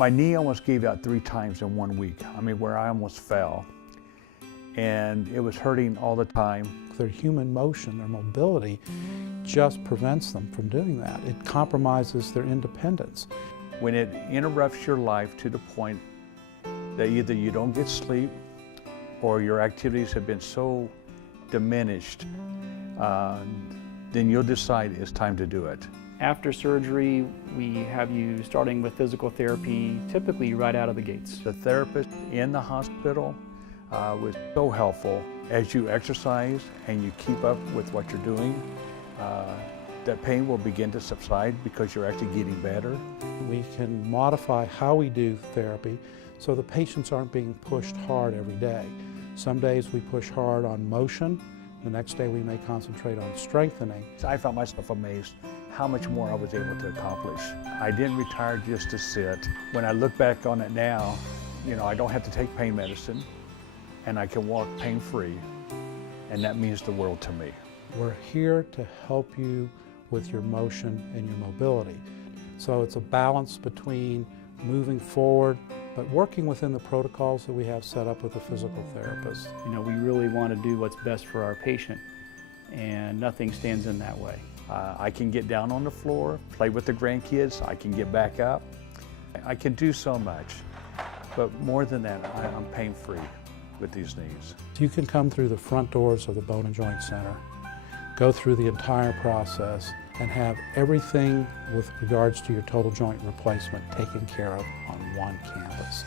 My knee almost gave out 3 times in 1 week. I mean, where I almost fell. And it was hurting all the time. Their human motion, their mobility, just prevents them from doing that. It compromises their independence. When it interrupts your life to the point that either you don't get sleep or your activities have been so diminished, then you'll decide it's time to do it. After surgery, we have you starting with physical therapy, typically right out of the gates. The therapist in the hospital was so helpful. As you exercise and you keep up with what you're doing, that pain will begin to subside because you're actually getting better. We can modify how we do therapy so the patients aren't being pushed hard every day. Some days we push hard on motion, the next day we may concentrate on strengthening. I found myself amazed how much more I was able to accomplish. I didn't retire just to sit. When I look back on it now, you know, I don't have to take pain medicine and I can walk pain-free, and that means the world to me. We're here to help you with your motion and your mobility. So it's a balance between moving forward, but working within the protocols that we have set up with the physical therapist. You know, we really want to do what's best for our patient, and nothing stands in that way. I can get down on the floor, play with the grandkids, I can get back up. I can do so much, but more than that, I'm pain-free with these knees. You can come through the front doors of the Bone and Joint Center, go through the entire process, and have everything with regards to your total joint replacement taken care of on one campus.